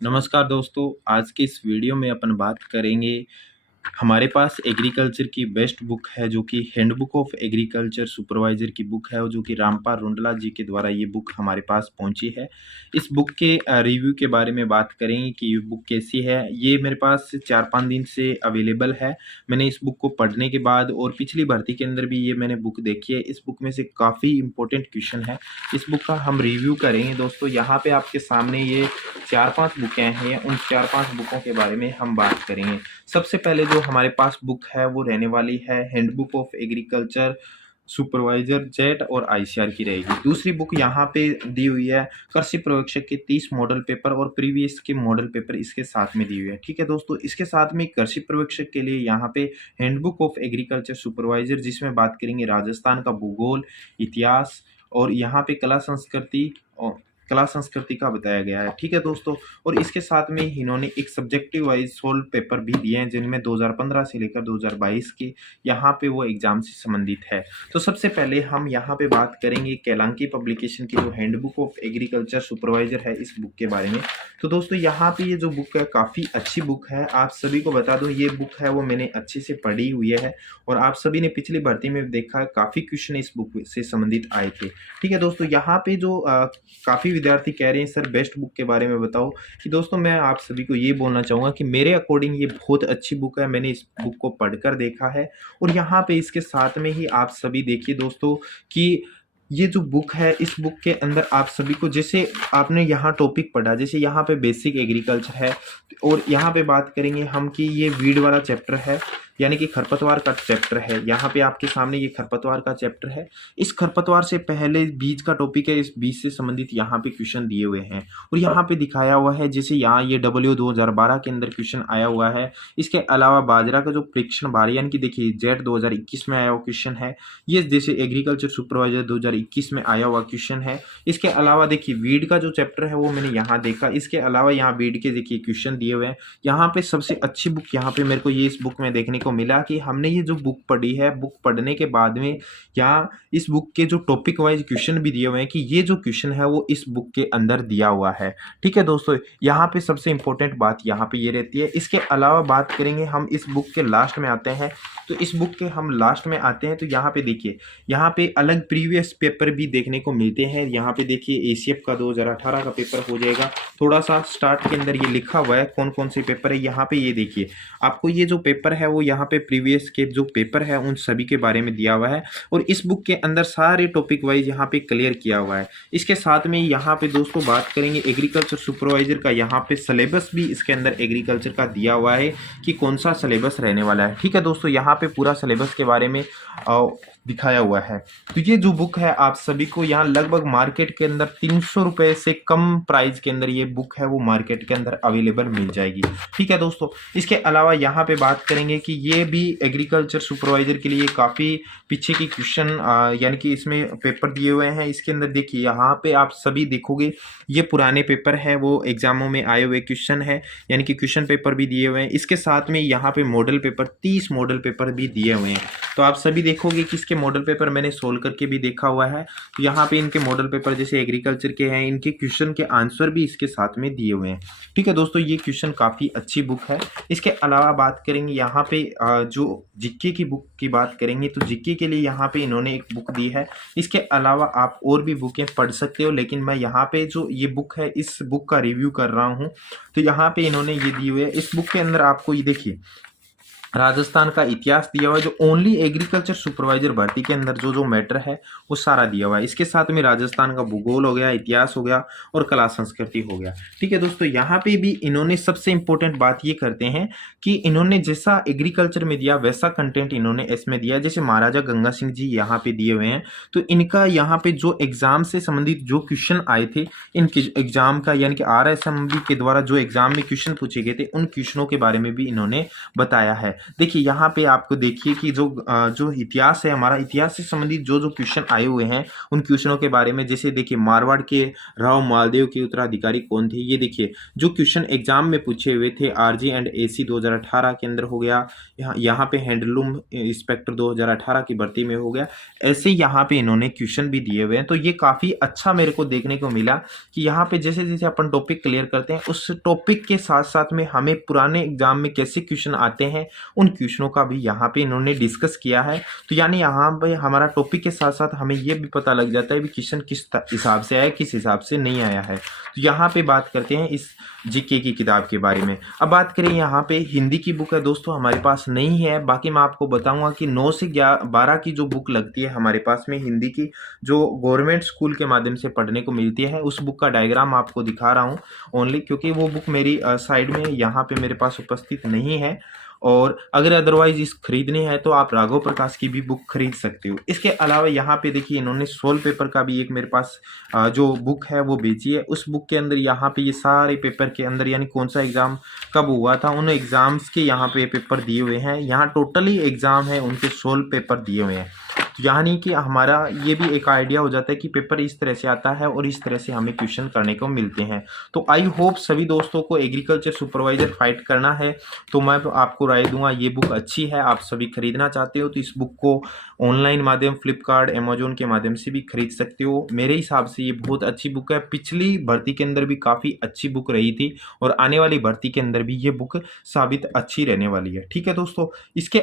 नमस्कार दोस्तों, आज की इस वीडियो में अपन बात करेंगे। हमारे पास एग्रीकल्चर की बेस्ट बुक है जो कि हैंडबुक ऑफ एग्रीकल्चर सुपरवाइजर की बुक है और जो कि रामपाल रुंडला जी के द्वारा ये बुक हमारे पास पहुंची है। इस बुक के रिव्यू के बारे में बात करेंगे कि ये बुक कैसी है। ये मेरे पास 4-5 दिन से अवेलेबल है। मैंने इस बुक को पढ़ने के बाद और पिछली भर्ती के अंदर भी ये मैंने बुक देखी है। इस बुक में से काफ़ी इंपॉर्टेंट क्वेश्चन है। इस बुक का हम रिव्यू करेंगे दोस्तों। यहाँ पे आपके सामने ये 4-5 बुकें हैं। उन 4-5 बुकों के बारे में हम बात करेंगे। सबसे पहले जो हमारे पास बुक है वो रहने वाली है handbook of agriculture supervisor jet और आईसीआर की रहेगी। दूसरी बुक यहाँ पे दी हुई है कृषि पर्यवेक्षक के 30 मॉडल पेपर और प्रीवियस के मॉडल पेपर इसके साथ में दी हुई है। ठीक है दोस्तों, इसके साथ में कृषि पर्यवेक्षक के लिए यहाँ पे हैंडबुक ऑफ एग्रीकल्चर सुपरवाइजर जिसमें बात करेंगे राजस्थान का भूगोल, इतिहास और यहाँ पे कला संस्कृति का बताया गया है। ठीक है दोस्तों, और इसके साथ में इन्होंने एक सब्जेक्टिव वाइज सोल्व पेपर भी दिए हैं जिनमें 2015 से लेकर 2022 के यहाँ पे वो एग्जाम से संबंधित है। तो सबसे पहले हम यहाँ पे बात करेंगे केलांकी पब्लिकेशन की जो हैंडबुक ऑफ एग्रीकल्चर सुपरवाइजर है इस बुक के बारे में। तो दोस्तों यहाँ पे ये जो बुक है काफ़ी अच्छी बुक है। आप सभी को बता दूँ ये बुक है वो मैंने अच्छे से पढ़ी हुई है और आप सभी ने पिछली भर्ती में देखा काफ़ी क्वेश्चन इस बुक से संबंधित आए थे। ठीक है दोस्तों, यहाँ पे जो काफ़ी विद्यार्थी कह रहे हैं सर बेस्ट बुक के बारे में बताओ। कि दोस्तों मैं आप सभी को ये बोलना चाहूँगा कि मेरे अकॉर्डिंग ये बहुत अच्छी बुक है। मैंने इस बुक को पढ़कर देखा है और यहाँ पे इसके साथ में ही आप सभी देखिए दोस्तों कि ये जो बुक है इस बुक के अंदर आप सभी को जैसे आपने यहाँ टॉपिक पढ़ा, जैसे यहाँ पे बेसिक एग्रीकल्चर है और यहाँ पे बात करेंगे हम कि ये वीड वाला चैप्टर है यानी कि खरपतवार का चैप्टर है। यहाँ पे आपके सामने ये खरपतवार का चैप्टर है। इस खरपतवार से पहले बीज का टॉपिक है। इस बीज से संबंधित यहाँ पे क्वेश्चन दिए हुए हैं और यहाँ पे दिखाया हुआ है जैसे यहाँ ये W 2012 के अंदर क्वेश्चन आया हुआ है। इसके अलावा बाजरा का जो परीक्षण भार यानी कि देखिए जेट 2021 में आया हुआ क्वेश्चन है। ये जैसे एग्रीकल्चर सुपरवाइजर 2021 में आया हुआ क्वेश्चन है। इसके अलावा देखिए वीड का जो चैप्टर है वो मैंने यहाँ देखा। इसके अलावा यहाँ वीड के देखिए क्वेश्चन दिए हुए हैं। यहाँ पे सबसे अच्छी बुक यहाँ पे मेरे को ये इस बुक में देखने को मिला कि हमने ये जो बुक पढ़ी है, बुक पढ़ने के बाद में यहाँ इस बुक के जो टॉपिक वाइज क्वेश्चन भी दिए हुए हैं कि ये जो क्वेश्चन है वो इस बुक के अंदर दिया हुआ है। ठीक है दोस्तों, यहाँ पे सबसे इंपॉर्टेंट बात यहाँ पे ये रहती है। इसके अलावा बात करेंगे हम इस बुक के लास्ट में आते हैं। तो इस बुक के हम लास्ट में आते हैं तो यहाँ पे देखिए यहाँ पे अलग प्रीवियस पेपर भी देखने को मिलते हैं। यहाँ पे देखिए एसीएफ का 2018 का पेपर हो जाएगा। थोड़ा सा स्टार्ट के अंदर ये लिखा हुआ है कौन कौन से पेपर है। यहाँ पे ये देखिए आपको ये जो पेपर है वो यहाँ पे प्रीवियस के जो पेपर है उन सभी के बारे में दिया हुआ है और इस बुक के अंदर सारे टॉपिक वाइज यहाँ पे क्लियर किया हुआ है। इसके साथ में यहाँ पे दोस्तों बात करेंगे एग्रीकल्चर सुपरवाइजर का। यहाँ पे सिलेबस भी इसके अंदर एग्रीकल्चर का दिया हुआ है कि कौन सा सिलेबस रहने वाला है। ठीक है दोस्तों, यहाँ पे पूरा सिलेबस के बारे में दिखाया हुआ है। तो ये जो बुक है आप सभी को यहाँ लगभग मार्केट के अंदर 300 रुपये से कम प्राइस के अंदर ये बुक है वो मार्केट के अंदर अवेलेबल मिल जाएगी। ठीक है दोस्तों, इसके अलावा यहाँ पे बात करेंगे कि ये भी एग्रीकल्चर सुपरवाइजर के लिए काफ़ी पीछे की क्वेश्चन यानी कि इसमें पेपर दिए हुए हैं। इसके अंदर देखिए यहाँ पे आप सभी देखोगे ये पुराने पेपर है वो एग्जामों में आए हुए क्वेश्चन है यानी कि क्वेश्चन पेपर भी दिए हुए हैं। इसके साथ में यहाँ पे मॉडल पेपर 30 मॉडल पेपर भी दिए हुए हैं। तो आप सभी देखोगे कि इसके मॉडल पेपर मैंने सोल्व करके भी देखा हुआ है। तो यहाँ पे इनके मॉडल पेपर जैसे एग्रीकल्चर के हैं इनके क्वेश्चन के आंसर भी इसके साथ में दिए हुए हैं। ठीक है दोस्तों, ये क्वेश्चन काफ़ी अच्छी बुक है। इसके अलावा बात करेंगे यहाँ पे जो जीके की बुक की बात करेंगे तो जीके के लिए यहाँ पे इन्होंने एक बुक दी है। इसके अलावा आप और भी बुकें पढ़ सकते हो लेकिन मैं यहाँ पे जो ये बुक है इस बुक का रिव्यू कर रहा हूँ। तो यहाँ पे इन्होंने ये दी हुई है। इस बुक के अंदर आपको ये देखिए राजस्थान का इतिहास दिया हुआ है जो ओनली एग्रीकल्चर सुपरवाइजर भर्ती के अंदर जो जो मैटर है वो सारा दिया हुआ है। इसके साथ में राजस्थान का भूगोल हो गया, इतिहास हो गया और कला संस्कृति हो गया। ठीक है दोस्तों, यहाँ पे भी इन्होंने सबसे इंपॉर्टेंट बात ये करते हैं कि इन्होंने जैसा एग्रीकल्चर में दिया वैसा कंटेंट इन्होंने इसमें दिया। जैसे महाराजा गंगा सिंह जी यहाँ पे दिए हुए हैं तो इनका यहाँ पे जो एग्जाम से संबंधित जो क्वेश्चन आए थे इनके एग्जाम का यानी कि RSMB के द्वारा जो एग्जाम में क्वेश्चन पूछे गए थे उन क्वेश्चनों के बारे में भी इन्होंने बताया है। देखिए यहाँ पे आपको देखिए कि जो इतिहास है, हमारा इतिहास से संबंधित जो क्वेश्चन आए हुए हैं उन क्वेश्चनों के बारे में, जैसे देखिए मारवाड़ के राव मालदेव के उत्तराधिकारी कौन थे, ये देखिए जो क्वेश्चन एग्जाम में पूछे हुए थे आरजी एंड एसी 2018 के अंदर हो गया, यहाँ पे हैंडलूम इंस्पेक्टर 2018 की भर्ती में हो गया। ऐसे यहाँ पे इन्होंने क्वेश्चन भी दिए हुए हैं, तो ये काफ़ी अच्छा मेरे को देखने को मिला कि यहाँ पे जैसे जैसे अपन टॉपिक क्लियर करते हैं उस टॉपिक के साथ साथ में हमें पुराने एग्जाम में कैसे क्वेश्चन आते हैं उन क्वेश्चनों का भी यहाँ पे इन्होंने डिस्कस किया है। तो यानी यहाँ पे हमारा टॉपिक के साथ साथ हमें ये भी पता लग जाता है कि क्वेश्चन किस हिसाब से आया, किस हिसाब से नहीं आया है। तो यहाँ पे बात करते हैं इस जीके की किताब के बारे में। अब बात करें यहाँ पे हिंदी की बुक है दोस्तों हमारे पास नहीं है, बाकी मैं आपको बताऊंगा कि 9 से 12 की जो बुक लगती है हमारे पास में हिंदी की, जो गवर्नमेंट स्कूल के माध्यम से पढ़ने को मिलती है, उस बुक का डायग्राम आपको दिखा रहा हूँ ओनली, क्योंकि वो बुक मेरी साइड में यहाँ पे मेरे पास उपस्थित नहीं है। और अगर अदरवाइज इस खरीदनी है तो आप राघव प्रकाश की भी बुक खरीद सकते हो। इसके अलावा यहाँ पे देखिए इन्होंने सोल पेपर का भी एक मेरे पास जो बुक है वो बेची है। उस बुक के अंदर यहाँ पे ये सारे पेपर के अंदर यानी कौन सा एग्जाम कब हुआ था उन एग्जाम्स के यहाँ पे पेपर दिए हुए हैं। यहाँ टोटली एग्जाम है उनके 16 पेपर दिए हुए हैं, यानी कि हमारा ये भी एक आइडिया हो जाता है कि पेपर इस तरह से आता है और इस तरह से हमें क्वेश्चन करने को मिलते हैं। तो आई होप सभी दोस्तों को एग्रीकल्चर सुपरवाइजर फाइट करना है तो मैं आपको राय दूंगा ये बुक अच्छी है, आप सभी खरीदना चाहते हो तो इस बुक को ऑनलाइन माध्यम फ्लिपकार्ट अमेजोन के माध्यम से भी खरीद सकते हो। मेरे हिसाब से ये बहुत अच्छी बुक है, पिछली भर्ती के अंदर भी काफ़ी अच्छी बुक रही थी और आने वाली भर्ती के अंदर भी ये बुक साबित अच्छी रहने वाली है। ठीक है दोस्तों, इसके